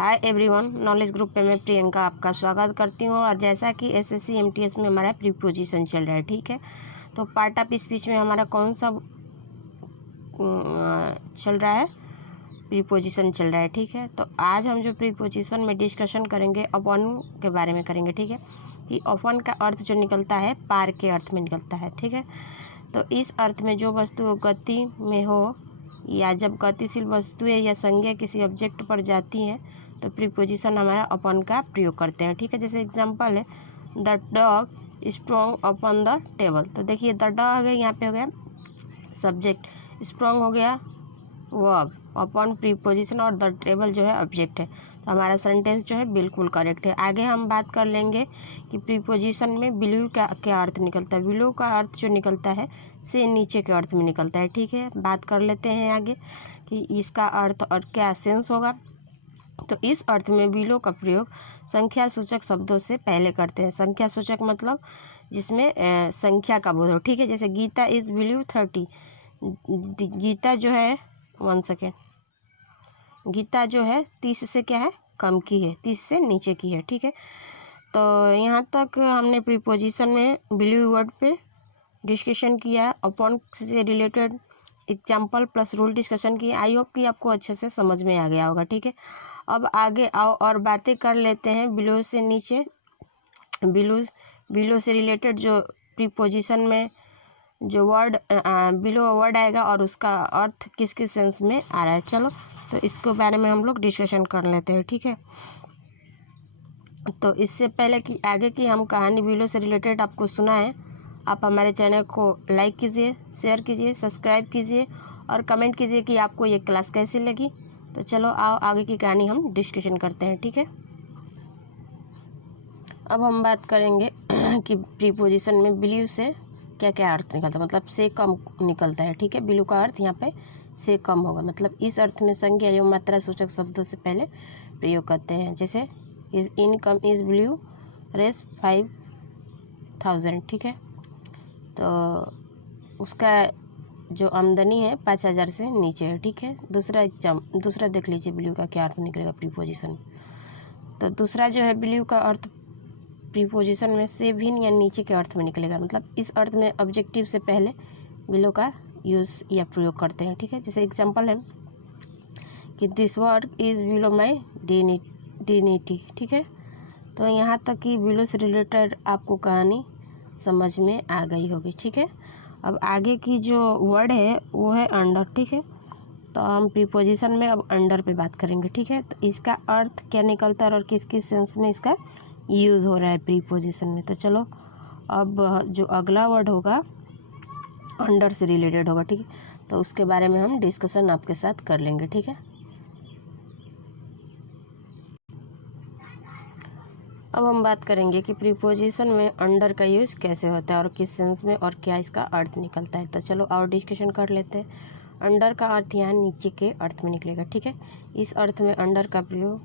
Hi everyone, knowledge group पे मैं प्रियंका आपका स्वागत करती हूँ। और जैसा कि एसएससी एमटीएस में हमारा प्रीपोजिशन चल रहा है, ठीक है। तो पार्ट ऑफ स्पीच में हमारा कौन सा चल रहा है? प्रीपोजिशन चल रहा है, ठीक है। तो आज हम जो प्रीपोजिशन में डिस्कशन करेंगे अपॉन के बारे में करेंगे, ठीक है। कि अपॉन का अर्थ जो निकलता है पार के अर्थ में निकलता है, ठीक है। तो इस अर्थ में जो वस्तु गति में हो या जब गतिशील वस्तुएं या संज्ञा किसी ऑब्जेक्ट पर जाती हैं तो प्रीपोजिशन हमारा अपॉन का प्रयोग करते हैं, ठीक है। जैसे एग्जांपल है the dog strong upon the table. तो देखिए द डॉग हो गया, यहाँ पे हो गया सब्जेक्ट, स्ट्रॉन्ग हो गया वर्ब, अपॉन प्रीपोजिशन और द टेबल जो है ऑब्जेक्ट है। तो हमारा सेंटेंस जो है बिल्कुल करेक्ट है। आगे हम बात कर लेंगे कि प्रीपोजिशन में बिलो का क्या अर्थ निकलता है। बिलो का अर्थ जो निकलता है से नीचे के अर्थ में निकलता है, ठीक है। बात कर लेते हैं आगे कि इसका अर्थ और क्या सेंस होगा। तो इस अर्थ में बिलो का प्रयोग संख्या सूचक शब्दों से पहले करते हैं। संख्या सूचक मतलब जिसमें संख्या का बोध हो, ठीक है। जैसे गीता इज बिलो 30, गीता जो है 1 सेकेंड, गीता जो है 30 से क्या है कम की है, 30 से नीचे की है, ठीक है। तो यहाँ तक हमने प्रीपोजिशन में बिलो वर्ड पे डिस्कशन किया, अपॉन से related example plus rule discussion किया। आई होप कि आपको अच्छे से समझ में आ गया होगा, ठीक है। अब आगे आओ और बातें कर लेते हैं बिलो से नीचे, बिलो से रिलेटेड जो प्रीपोजिशन में जो वर्ड बिलो वर्ड आएगा और उसका अर्थ किस किस सेंस में आ रहा है। चलो तो इसके बारे में हम लोग डिस्कशन कर लेते हैं, ठीक है। तो इससे पहले कि आगे की हम कहानी बिलो से रिलेटेड आपको सुनाएं, आप हमारे चैनल को लाइक कीजिए, शेयर कीजिए, सब्सक्राइब कीजिए और कमेंट कीजिए कि आपको ये क्लास कैसी लगी। तो चलो आओ आगे की कहानी हम डिस्कशन करते हैं, ठीक है। अब हम बात करेंगे कि प्रीपोजिशन में बिलीव से क्या क्या अर्थ निकलता है, मतलब से कम निकलता है, ठीक है। बिलीव का अर्थ यहाँ पे से कम होगा, मतलब इस अर्थ में संज्ञा एवं मात्रा सूचक शब्दों से पहले प्रयोग करते हैं। जैसे इज इनकम इज बिलीव रेस 5000, ठीक है। तो उसका जो आमदनी है 5000 से नीचे है, ठीक है। दूसरा देख लीजिए बिलीव का क्या अर्थ निकलेगा प्रीपोजिशन। तो दूसरा जो है बिलीव का अर्थ प्रीपोजिशन में से भिन्न या नीचे के अर्थ में निकलेगा, मतलब इस अर्थ में ऑब्जेक्टिव से पहले बिलो का यूज़ या प्रयोग करते हैं, ठीक है। जैसे एग्जांपल है कि this work is below my dignity, ठीक है। तो यहाँ तक कि बिलो से रिलेटेड आपको कहानी समझ में आ गई होगी, ठीक है। अब आगे की जो वर्ड है वो है अंडर, ठीक है। तो हम प्रीपोजिशन में अब अंडर पे बात करेंगे, ठीक है। तो इसका अर्थ क्या निकलता है और किस किस सेंस में इसका यूज़ हो रहा है प्रीपोजिशन में। तो चलो अब जो अगला वर्ड होगा अंडर से रिलेटेड होगा, ठीक है। तो उसके बारे में हम डिस्कशन आपके साथ कर लेंगे, ठीक है। अब हम बात करेंगे कि प्रीपोजिशन में अंडर का यूज़ कैसे होता है और किस सेंस में और क्या इसका अर्थ निकलता है। तो चलो और डिस्कशन कर लेते हैं। अंडर का अर्थ यहाँ नीचे के अर्थ में निकलेगा, ठीक है। इस अर्थ में अंडर का प्रयोग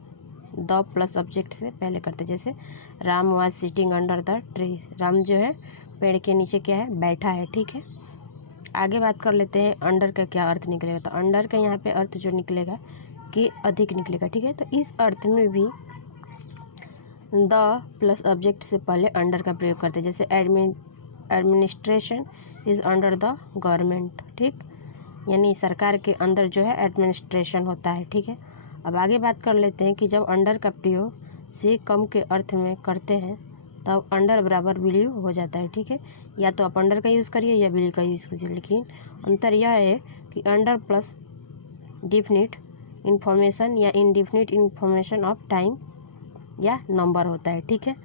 द प्लस ऑब्जेक्ट से पहले करते हैं। जैसे Ram was sitting under the tree, Ram जो है पेड़ के नीचे क्या है बैठा है, ठीक है। आगे बात कर लेते हैं अंडर का क्या अर्थ निकलेगा। तो अंडर का यहाँ पे अर्थ जो निकलेगा कि अधिक निकलेगा, ठीक है। तो इस अर्थ में भी द प्लस ऑब्जेक्ट से पहले अंडर का प्रयोग करते हैं। जैसे administration is under the government, ठीक, यानी सरकार के अंदर जो है एडमिनिस्ट्रेशन होता है, ठीक है। अब आगे बात कर लेते हैं कि जब अंडर का प्रयोग से कम के अर्थ में करते हैं तब अंडर बराबर बिलीव हो जाता है, ठीक है। या तो आप अंडर का यूज़ करिए या बिलीव का यूज़ कीजिए, लेकिन अंतर यह है कि अंडर प्लस डिफिनिट इन्फॉर्मेशन या इनडिफिनिट इन्फॉर्मेशन ऑफ टाइम या नंबर होता है, ठीक है।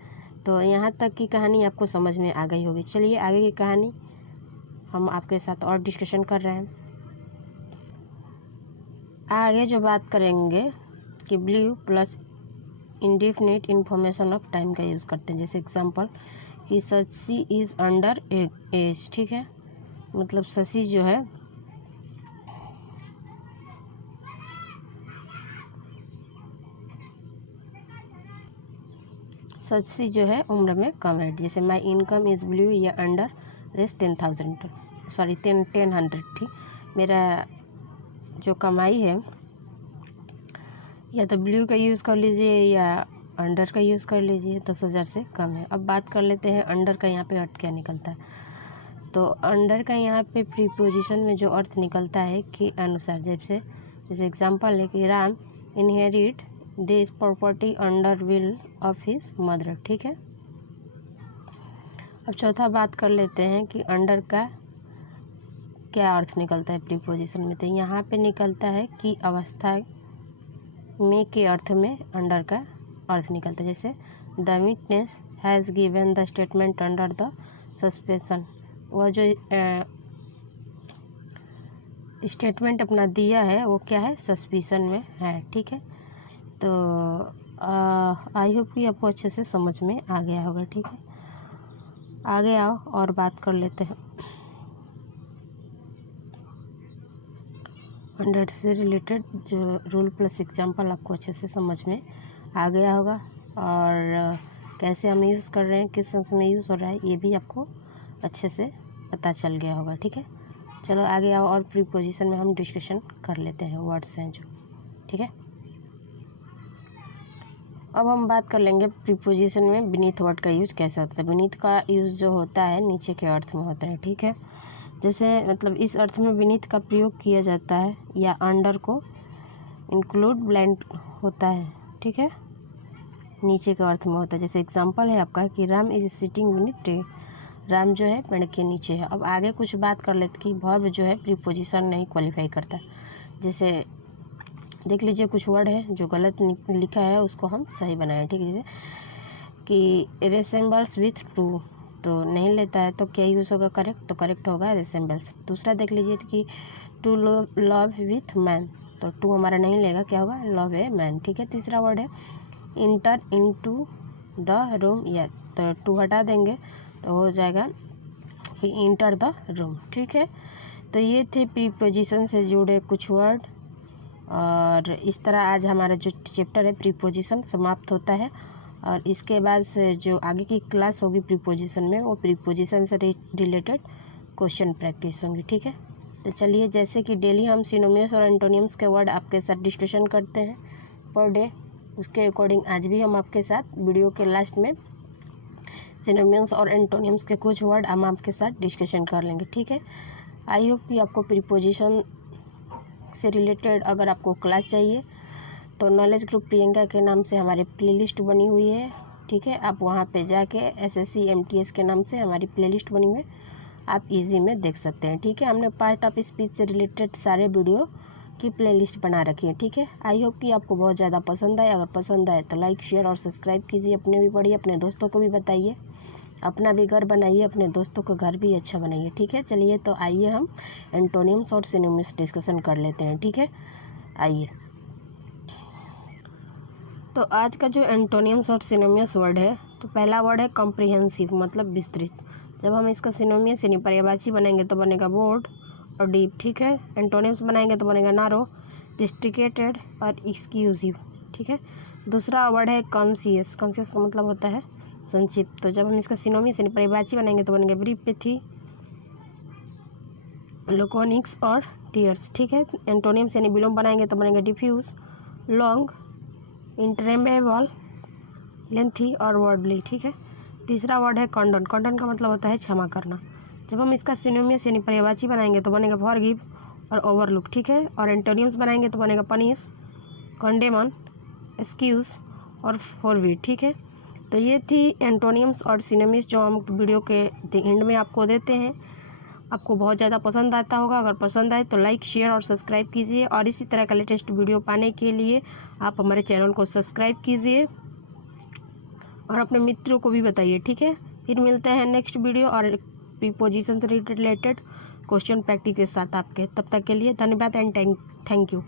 तो यहाँ तक की कहानी आपको समझ में आ गई होगी। चलिए आगे की कहानी हम आपके साथ और डिस्कशन कर रहे हैं। आगे जो बात करेंगे कि believe plus indefinite information of time का यूज़ करते हैं। जैसे एग्जांपल कि शशि इज़ अंडर एज, ठीक है। मतलब शशि जो है उम्र में कम है। जैसे माई इनकम इज़ बिलीव या अंडर रेस 10,000, सॉरी 1000, ठीक। मेरा जो कमाई है या तो ब्लू का यूज़ कर लीजिए या अंडर का यूज़ कर लीजिए, 10,000 से कम है। अब बात कर लेते हैं अंडर का यहाँ पे अर्थ क्या निकलता है। तो अंडर का यहाँ पे प्रीपोजिशन में जो अर्थ निकलता है कि अनुसार, जैसे एग्जांपल है कि Ram inherit this property under will of his mother, ठीक है। अब चौथा बात कर लेते हैं कि अंडर का क्या अर्थ निकलता है प्रीपोजिशन में। तो यहाँ पे निकलता है कि अवस्था में के अर्थ में अंडर का अर्थ निकलता है। जैसे the witness has given the statement under the suspension, वह जो स्टेटमेंट अपना दिया है वो क्या है, सस्पिशन में है, ठीक है। तो आई होप कि आपको अच्छे से समझ में आ गया होगा, ठीक है। आगे आओ और बात कर लेते हैं अंडर से रिलेटेड जो रूल प्लस एग्जाम्पल आपको अच्छे से समझ में आ गया होगा, और कैसे हम यूज़ कर रहे हैं, किस सेंस में यूज़ हो रहा है, ये भी आपको अच्छे से पता चल गया होगा, ठीक है। चलो आगे आओ और प्रीपोजिशन में हम डिस्कशन कर लेते हैं, वर्ड्स हैं जो, ठीक है। अब हम बात कर लेंगे प्रीपोजिशन में बीनीथ वर्ड का यूज़ कैसे होता है। बीनीथ का यूज़ जो होता है नीचे के अर्थ में होता है, ठीक है। जैसे मतलब इस अर्थ में बीनीथ का प्रयोग किया जाता है या अंडर को इंक्लूड ब्लाइंड होता है, ठीक है, नीचे के अर्थ में होता है। जैसे एग्जांपल है आपका कि Ram is sitting beneath tree, Ram जो है पेड़ के नीचे है। अब आगे कुछ बात कर लेते कि वर्ब जो है प्रीपोजिशन नहीं क्वालिफाई करता। जैसे देख लीजिए कुछ वर्ड है जो गलत लिखा है, उसको हम सही बनाएं, ठीक है। जैसे कि रिसेम्बल्स विथ टू, तो नहीं लेता है, तो क्या यूज़ होगा, करेक्ट, तो करेक्ट होगा रिसेम्बल्स। दूसरा देख लीजिए कि टू लव विथ मैन, तो टू हमारा नहीं लेगा, क्या होगा, लव ए मैन, ठीक है। तीसरा वर्ड है इंटर इनटू द रूम, या तो टू हटा देंगे तो हो जाएगा कि इंटर द रूम, ठीक है। तो ये थे प्रीपोजिशन से जुड़े कुछ वर्ड, और इस तरह आज हमारा जो चैप्टर है प्रीपोजिशन समाप्त होता है। और इसके बाद से जो आगे की क्लास होगी प्रीपोजिशन में, वो प्रीपोजिशन से रिलेटेड क्वेश्चन प्रैक्टिस होंगी, ठीक है। तो चलिए, जैसे कि डेली हम सिनोनिम्स और एंटोनिम्स के वर्ड आपके साथ डिस्कशन करते हैं पर डे, उसके अकॉर्डिंग आज भी हम आपके साथ वीडियो के लास्ट में सिनोनिम्स और एंटोनिम्स के कुछ वर्ड हम आपके साथ डिस्कशन कर लेंगे, ठीक है। आई होप कि आपको प्रीपोजिशन से रिलेटेड अगर आपको क्लास चाहिए तो नॉलेज ग्रुप प्रियंका के नाम से हमारी प्लेलिस्ट बनी हुई है, ठीक है। आप वहाँ पे जाके SSC MTS के नाम से हमारी प्लेलिस्ट बनी हुई है, आप इजी में देख सकते हैं, ठीक है। हमने पार्ट ऑफ स्पीच से रिलेटेड सारे वीडियो की प्लेलिस्ट बना रखी है, ठीक है। आई होप कि आपको बहुत ज़्यादा पसंद आए। अगर पसंद आए तो लाइक शेयर और सब्सक्राइब कीजिए, अपने भी पढ़िए, अपने दोस्तों को भी बताइए, अपना भी घर बनाइए, अपने दोस्तों का घर भी अच्छा बनाइए, ठीक है। चलिए तो आइए हम एंटोनिम्स और सिनोनिम्स डिस्कशन कर लेते हैं, ठीक है। आइए, तो आज का जो एंटोनिम्स और सिनोनिम्स वर्ड है, तो पहला वर्ड है कॉम्प्रिहेंसिव, मतलब विस्तृत। जब हम इसका सिनोनिम्स यानी पर्यायवाची बनाएंगे तो बनेगा ब्रॉड और डीप, ठीक है। एंटोनिम्स बनाएंगे तो बनेगा नैरो, डिस्ट्रिकेटेड और एक्सक्लूसिव, ठीक है। दूसरा वर्ड है कॉन्शियस, कॉन्शियस का मतलब होता है संक्षिप्त। तो जब हम इसका सिनोनिम्स यानी पर्यायवाची बनाएंगे तो बनेगा ब्रीफ, पिथी, लोकोनिक्स और टीयर्स, ठीक है। एंटोनिम्स यानी विलोम बनाएंगे तो बनेगा डिफ्यूज, लॉन्ग, इंटरमेबल, लेंथी और वर्डली, ठीक है। तीसरा वर्ड है कॉन्डन, कॉन्डन का मतलब होता है क्षमा करना। जब हम इसका सिनोनिम्स यानी पर्यायवाची बनाएंगे तो बनेगा फॉरगिव और ओवरलुक, ठीक है। और एंटोनिम्स बनाएंगे तो बनेगा पनिश, कंडेमन, एक्सक्यूज और फॉरबिड, ठीक है। तो ये थी एंटोनिम्स और सिनोनिम्स जो हम वीडियो के एंड में आपको देते हैं। आपको बहुत ज़्यादा पसंद आता होगा। अगर पसंद आए तो लाइक शेयर और सब्सक्राइब कीजिए, और इसी तरह का लेटेस्ट वीडियो पाने के लिए आप हमारे चैनल को सब्सक्राइब कीजिए और अपने मित्रों को भी बताइए, ठीक है। फिर मिलते हैं नेक्स्ट वीडियो और प्रीपोजिशन से रिलेटेड क्वेश्चन प्रैक्टिस के साथ आपके। तब तक के लिए धन्यवाद एंड थैंक यू।